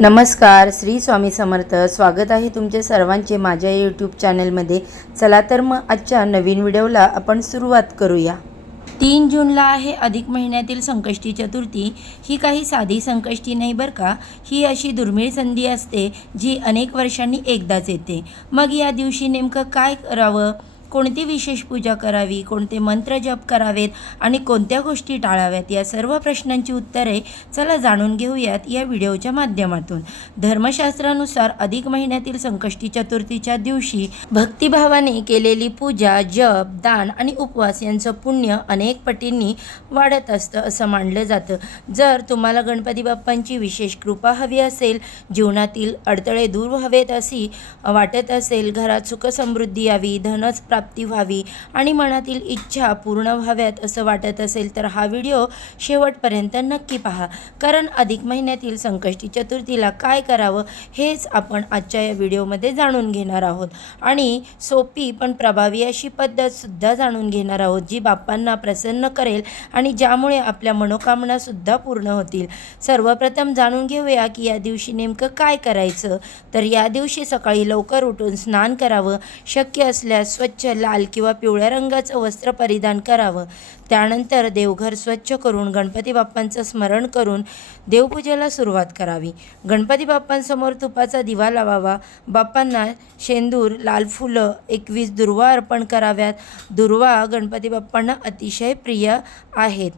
नमस्कार, श्री स्वामी समर्थ. स्वागत आहे तुमचे सर्वांचे माझ्या यूट्यूब चॅनलमध्ये. चला तर मग आजच्या नवीन व्हिडिओला आपण सुरुवात करूया. 3 जूनला आहे अधिक महिन्यातील संकष्टी चतुर्थी. ही काही साधी संकष्टी नाही बरं का. ही अशी दुर्मिळ संधी असते जी अनेक वर्षांनी एकदाच येते. मग या दिवशी नेमकं काय करावं, कोणती विशेष पूजा करावी, कोणते मंत्र जप करावेत आणि कोणत्या गोष्टी टाळाव्यात, या सर्व प्रश्नांची उत्तरे चला जाणून घेऊयात या व्हिडिओच्या माध्यमातून. धर्मशास्त्रानुसार अधिक महिन्यातील संकष्टी चतुर्थीच्या दिवशी भक्तिभावाने केलेली पूजा, जप, दान आणि उपवास यांचं पुण्य अनेक पटींनी वाढत असतं असं मानलं जातं. जर तुम्हाला गणपती बाप्पांची विशेष कृपा हवी असेल, जीवनातील अडथळे दूर व्हावेत अशी वाटत असेल, घरात सुखसमृद्धी यावी, धनच प्राप्ती व्हावी आणि मनातील इच्छा पूर्ण व्हाव्यात असं वाटत असेल तर हा व्हिडिओ शेवटपर्यंत नक्की पहा. कारण अधिक महिन्यातील संकष्टी चतुर्थीला काय करावं हेच आपण आजच्या या व्हिडिओमध्ये जाणून घेणार आहोत. आणि सोपी पण प्रभावी अशी पद्धतसुद्धा जाणून घेणार आहोत जी बाप्पांना प्रसन्न करेल आणि ज्यामुळे आपल्या मनोकामनासुद्धा पूर्ण होतील. सर्वप्रथम जाणून घेऊया की या दिवशी नेमकं काय करायचं. तर या दिवशी सकाळी लवकर उठून स्नान करावं. शक्य असल्यास स्वच्छ लाल किंवा पिवळ्या रंगाचं वस्त्र परिधान करावं. त्यानंतर देवघर स्वच्छ करून गणपती बाप्पांचं स्मरण करून देवपूजेला सुरुवात करावी. गणपती बाप्पांसमोर तुपाचा दिवा लावावा. बाप्पांना शेंदूर, लाल फुलं, 21 दुर्वा अर्पण कराव्यात. दुर्वा गणपती बाप्पांना अतिशय प्रिय आहेत.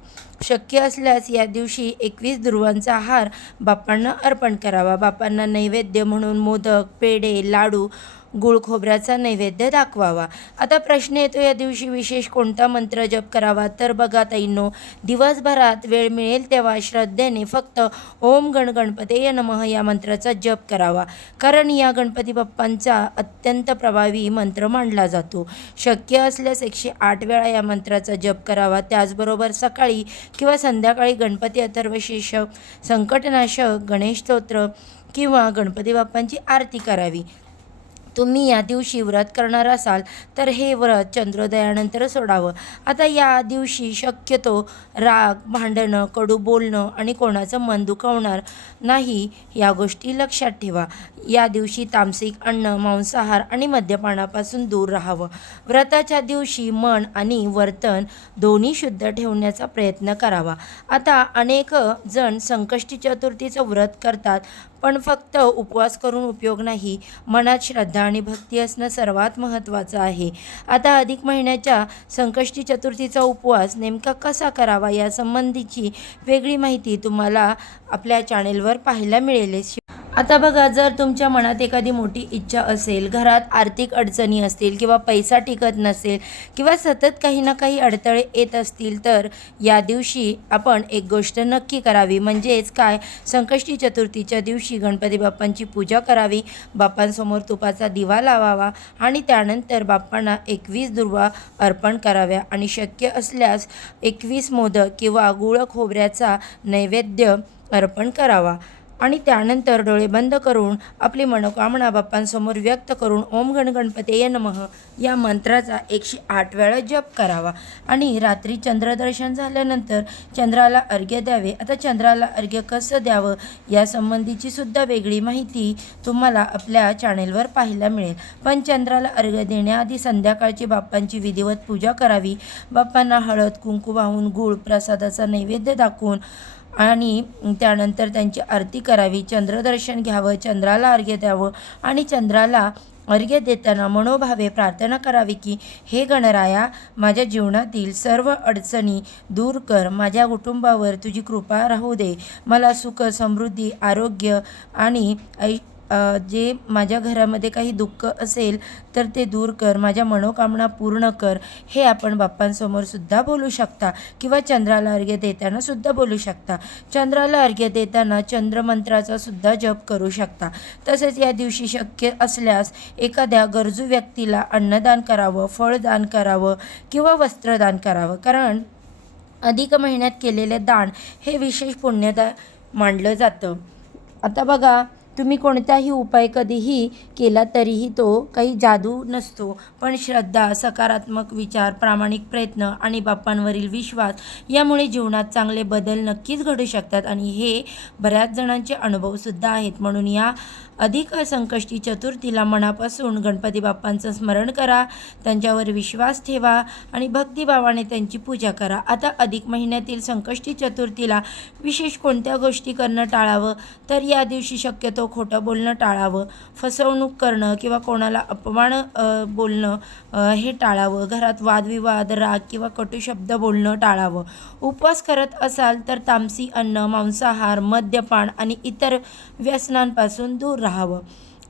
शक्य असल्यास या दिवशी 21 दुर्वांचा हार बाप्पांना अर्पण करावा. बाप्पांना नैवेद्य म्हणून मोदक, पेढे, लाडू, गुळ खोबऱ्याचा नैवेद्य दाखवावा. आता प्रश्न येतो, या दिवशी विशेष कोणता मंत्र जप करावा. तर बघा ताईंनो, दिवसभरात वेळ मिळेल तेव्हा श्रद्धेने फक्त ओम गण गणपतये नमः या मंत्राचा जप करावा. कारण या गणपती बाप्पांचा अत्यंत प्रभावी मंत्र मानला जातो. शक्य असल्यास 108 वेळा या मंत्राचा जप करावा. त्याचबरोबर सकाळी किंवा संध्याकाळी गणपती अथर्वशीर्षक, संकटनाशक, गणेश स्तोत्र किंवा गणपती बाप्पांची आरती करावी. तुम्ही या दिवशी व्रत करणार असाल तर हे व्रत चंद्रोदयानंतर सोडावं. आता या दिवशी शक्यतो राग, भांडणं, कडू बोलणं आणि कोणाचं मन दुखवणार नाही या गोष्टी लक्षात ठेवा. या दिवशी तामसिक अन्न, मांसाहार आणि मद्यपानापासून दूर राहावं. व्रताच्या दिवशी मन आणि वर्तन दोन्ही शुद्ध ठेवण्याचा प्रयत्न करावा. आता अनेक जण संकष्टी चतुर्थीचं व्रत करतात, पण फक्त उपवास करून उपयोग नाही. मनात श्रद्धा आणि भक्ती असणं सर्वात महत्त्वाचं आहे. आता अधिक महिन्याच्या संकष्टी चतुर्थीचा उपवास नेमका कसा करावा यासंबंधीची वेगळी माहिती तुम्हाला आपल्या चॅनेलवर पाहायला मिळेल. आता बघा, जर तुमच्या मनात एखादी मोठी इच्छा असेल, घरात आर्थिक अडचणी असतील किंवा पैसा टिकत नसेल किंवा सतत काही ना काही अडथळे येत असतील तर या दिवशी आपण एक गोष्ट नक्की करावी. म्हणजेच काय, संकष्टी चतुर्थीच्या दिवशी गणपती बाप्पांची पूजा करावी. बाप्पांसमोर तुपाचा दिवा लावावा आणि त्यानंतर बाप्पांना 21 दुर्वा अर्पण कराव्या आणि शक्य असल्यास 21 मोदक किंवा गुळ खोबऱ्याचा नैवेद्य अर्पण करावा. आणि त्यानंतर डोळे बंद करून आपली मनोकामना बाप्पांसमोर व्यक्त करून ओम गण गणपतये नमः या मंत्राचा 108 वेळा जप करावा. आणि रात्री चंद्रदर्शन झाल्यानंतर चंद्राला अर्घ्य द्यावे. आता चंद्राला अर्घ्य कसं द्यावं यासंबंधीची सुद्धा वेगळी माहिती तुम्हाला आपल्या चॅनेलवर पाहायला मिळेल. पण चंद्राला अर्घ्य देण्याआधी संध्याकाळची बाप्पांची विधिवत पूजा करावी. बाप्पांना हळद कुंकू वाहून, गूळ प्रसादाचा नैवेद्य दाखवून आणि त्यानंतर त्यांची आरती करावी. चंद्रदर्शन घ्यावं, चंद्राला अर्घ्य द्यावं आणि चंद्राला अर्घ्य देताना मनोभावे प्रार्थना करावी की हे गणराया, माझ्या जीवनातील सर्व अडचणी दूर कर. माझ्या कुटुंबावर तुझी कृपा राहू दे. मला सुख, समृद्धी, आरोग्य आणि जे माझ्या घरामध्ये काही दुःख असेल तर ते दूर कर. माझ्या मनोकामना पूर्ण कर. हे आपण बाप्पांसमोर सुद्धा बोलू शकता किंवा चंद्राला अर्घ्य देताना सुद्धा बोलू शकता. चंद्राला अर्घ्य देताना चंद्रमंत्राचा सुद्धा जप करू शकता. तसेच या दिवशी शक्य असल्यास एखाद्या गरजू व्यक्तीला अन्नदान करावं, फळदान करावं किंवा वस्त्रदान करावं. कारण अधिक महिन्यात केलेले दान हे विशेष पुण्यदान मानलं जातं. आता बघा, तुम्ही कोणताही उपाय कधीही केला तरीही तो काही जादू नसतो, पण श्रद्धा, सकारात्मक विचार, प्रामाणिक प्रयत्न आणि बाप्पांवरील विश्वास यामुळे जीवनात चांगले बदल नक्कीच घडू शकतात आणि हे बऱ्याच जणांचे अनुभवसुद्धा आहेत. म्हणून या अधिक संकष्टी चतुर्थीला मनापासून गणपती बाप्पांचं स्मरण करा, त्यांच्यावर विश्वास ठेवा आणि भक्तिभावाने त्यांची पूजा करा. आता अधिक महिन्यातील संकष्टी चतुर्थीला विशेष कोणत्या गोष्टी करणं टाळावं, तर या दिवशी शक्यतो खोटं बोलणं टाळावं, फसवणूक करणं किंवा कोणाला अपमान बोलणं हे टाळावं, घरात वादविवाद, राग किंवा कटू शब्द बोलणं टाळावं. उपवास करत असाल तर तामसी अन्न, मांसाहार, मद्यपान आणि इतर व्यसनांपासून दूर राहावं.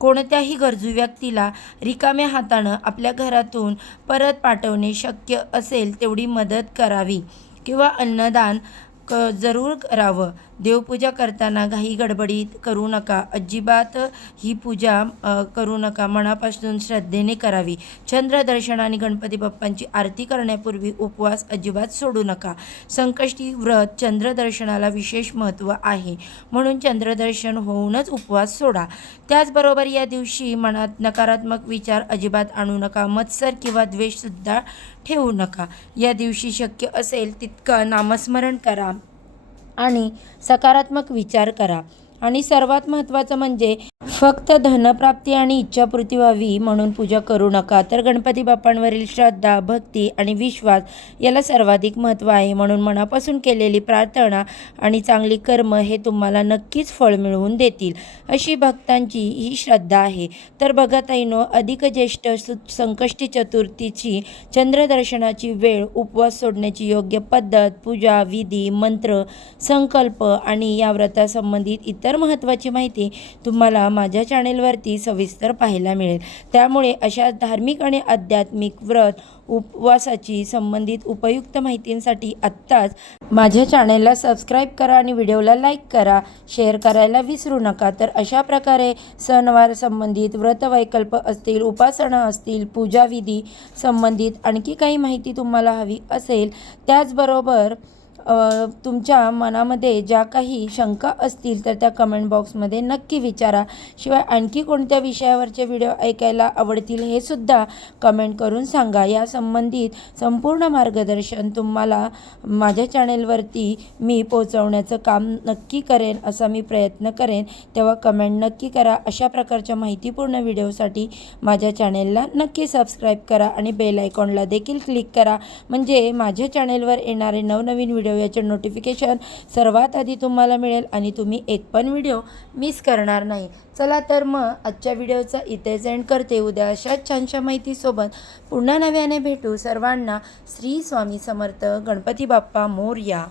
कोणत्याही गरजू व्यक्तीला रिकाम्या हातानं आपल्या घरातून परत पाठवणे, शक्य असेल तेवढी मदत करावी किंवा अन्नदान जरूर करावं. देवपूजा करताना घाई गडबडीत करू नका, अजिबात ही पूजा करू नका, मनापासून श्रद्धेने करावी. चंद्रदर्शन आणि गणपती बाप्पांची आरती करण्यापूर्वी उपवास अजिबात सोडू नका. संकष्टी व्रत चंद्रदर्शनाला विशेष महत्त्व आहे, म्हणून चंद्रदर्शन होऊनच उपवास सोडा. त्याचबरोबर या दिवशी मनात नकारात्मक विचार अजिबात आणू नका, मत्सर किंवा द्वेषसुद्धा ठेवू नका. या दिवशी शक्य असेल तितकं नामस्मरण करा आणि सकारात्मक विचार करा. आणि सर्वात महत्त्वाचं म्हणजे फक्त धनप्राप्ती आणि इच्छापूर्ती व्हावी म्हणून पूजा करू नका, तर गणपती बाप्पांवरील श्रद्धा, भक्ती आणि विश्वास याला सर्वाधिक महत्त्व आहे. म्हणून मनापासून केलेली प्रार्थना आणि चांगली कर्म हे तुम्हाला नक्कीच फळ मिळवून देतील, अशी भक्तांची ही श्रद्धा आहे. तर बघा ताईनो, अधिक ज्येष्ठ संकष्टी चतुर्थीची चंद्रदर्शनाची वेळ, उपवास सोडण्याची योग्य पद्धत, पूजा विधी, मंत्र, संकल्प आणि या व्रतासंबंधित इतर महत्त्वाची माहिती तुम्हाला माझ्या चॅनेलवरती सविस्तर पाहायला मिळेल. त्यामुळे अशा धार्मिक आणि आध्यात्मिक व्रत उपवासाची संबंधित उपयुक्त माहितींसाठी आत्ताच माझ्या चॅनेलला सबस्क्राईब करा आणि व्हिडिओला लाईक करा, शेअर करायला विसरू नका. तर अशा प्रकारे सणवार संबंधित व्रतवैकल्प असतील, उपासना असतील, पूजाविधी संबंधित आणखी काही माहिती तुम्हाला हवी असेल, त्याचबरोबर तुमच्या मनामध्ये ज्या काही शंका असतील तर त्या कमेंट बॉक्समध्ये नक्की विचारा. शिवाय आणखी कोणत्या विषयावरचे व्हिडिओ ऐकायला आवडतील हे सुद्धा कमेंट करून सांगा. या संबंधित संपूर्ण मार्गदर्शन तुम्हाला माझ्या चॅनेलवरती मी पोहोचवण्याचं काम नक्की करेन, असा मी प्रयत्न करेन. तेव्हा कमेंट नक्की करा. अशा प्रकारच्या माहितीपूर्ण व्हिडिओसाठी माझ्या चॅनेलला नक्की सबस्क्राईब करा आणि बेल आयकॉनला देखील क्लिक करा, म्हणजे माझ्या चॅनेलवर येणारे नवनवीन व्हिडिओ याचे नोटिफिकेशन सर्वात आधी तुम्हाला मिळेल आणि तुम्ही एक पण व्हिडिओ मिस करणार नाही. चला तर मग आजच्या व्हिडिओचा इथेच एंड करते. उद्या अशाच छानशा माहितीसोबत पुन्हा नव्याने भेटू. सर्वांना श्री स्वामी समर्थ. गणपती बाप्पा मोरया.